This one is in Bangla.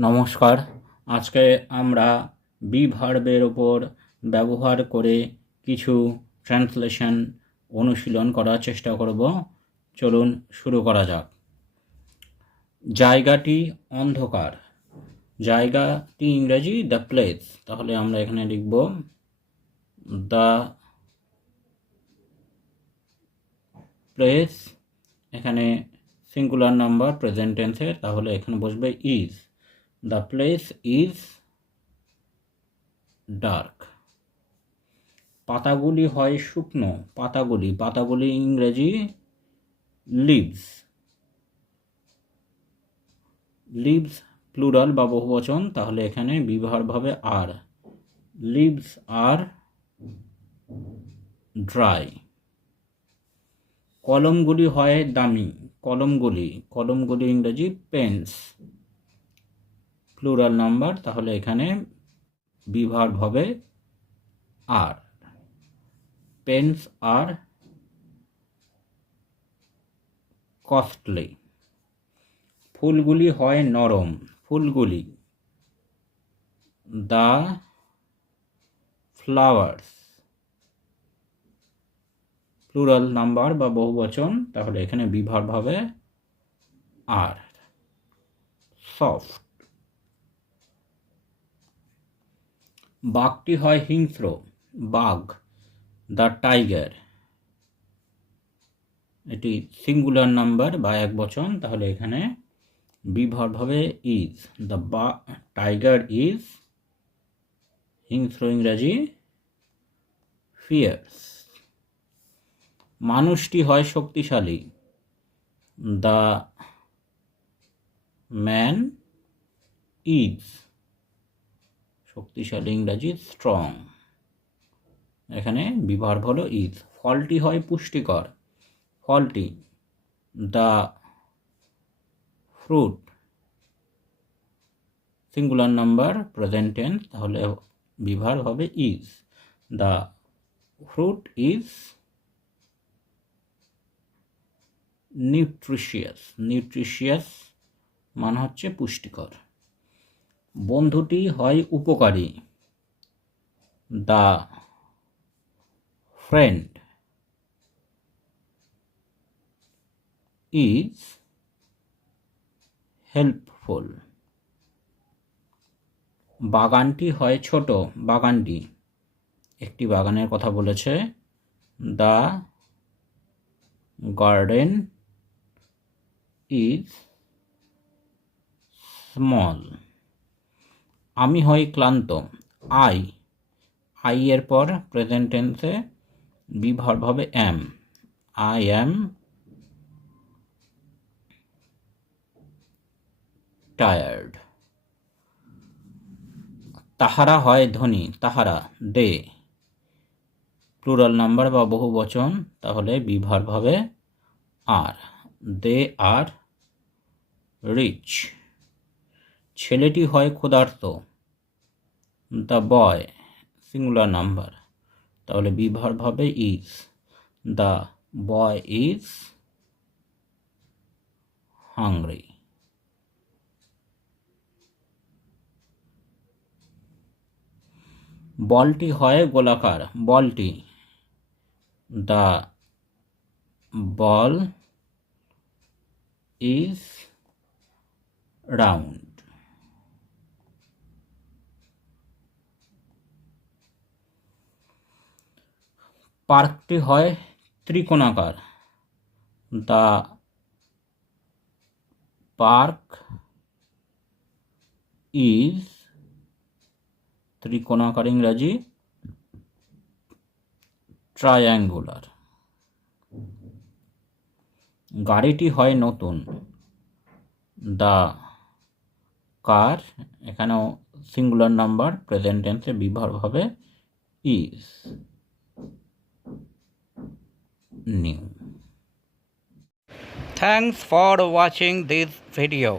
নমস্কার। আজকে আমরা বি ভার্বের ওপর ব্যবহার করে কিছু ট্রান্সলেশন অনুশীলন করার চেষ্টা করব। চলুন শুরু করা যাক। জায়গাটি অন্ধকার। জায়গাটি ইংরেজি দ্য প্লেস, তাহলে আমরা এখানে লিখব দ্য প্লেস। এখানে সিঙ্গুলার নাম্বার প্রেজেন্ট টেন্সের, তাহলে এখানে বসবে is. The place is dark. পাতাগুলি হয় শুকনো। পাতাগুলি ইংরেজি লিভস। লিভস প্লুরাল বা বহুবচন, তাহলে এখানে বিভার ভাবে আর। লিভস আর ড্রাই। কলমগুলি হয় দামি। কলমগুলি ইংরেজি পেন্স, প্লুরাল নাম্বার, তাহলে এখানে বিভার ভাবে আর। পেন্স আর কস্টলি। ফুলগুলি হয় নরম। ফুলগুলি দ্য ফ্লাওয়ার্স, প্লুরাল নাম্বার বা বহুবচন, তাহলে এখানে বিভার ভাবে আর। সফট। বাঘটি হয় হিংস্র। বাঘ দ্য টাইগার, এটি সিঙ্গুলার নাম্বার বা এক বচন, তাহলে এখানে বিভার ভাবে ইজ। দ্য টাইগার ইজ হিংস্র, ইংরাজি ফিয়ার্স। মানুষটি হয় শক্তিশালী। দ্য ম্যান ইজ শক্তিশালী, ইংরাজি স্ট্রং, এখানে বিভার হলো ইজ। ফলটি হয় পুষ্টিকর। ফলটি the fruit, singular number present tense, তাহলে বিভার হবে is. The fruit is nutritious মানে হচ্ছে পুষ্টিকর। বন্ধুটি হয় উপকারী। The friend is helpful. বাগানটি হয় ছোট। বাগানটি একটি বাগানের কথা বলেছে। The garden is small. আমি হই ক্লান্ত। আই এর পর প্রেজেন্ট টেন্সে বিভার হবে অ্যাম। I am tired. তাহারা হয় ধনী। তাহারা দে, প্লুরাল নাম্বার বা বহু বচন, তাহলে বিভার ভাবে আর। দে আর রিচ। ছেলেটি হয় ক্ষুধার্ত। দ্য বয়, সিঙ্গুলার নাম্বার, তাহলে বিভার ভাবে is. The boy is hungry. বলটি হয় গোলাকার। বলটি দ্য বল ইজ রাউন্ড। পার্কটি হয় ত্রিকোণাকার। দ্য পার্ক ইজ ত্রিকোণাকার, ইংরাজি ট্রায়াঙ্গুলার। গাড়িটি হয় নতুন। দ্য কার, এখানেও সিঙ্গুলার নাম্বার প্রেজেন্ট টেন্সে বিভার হবে is new. Thanks for watching this video.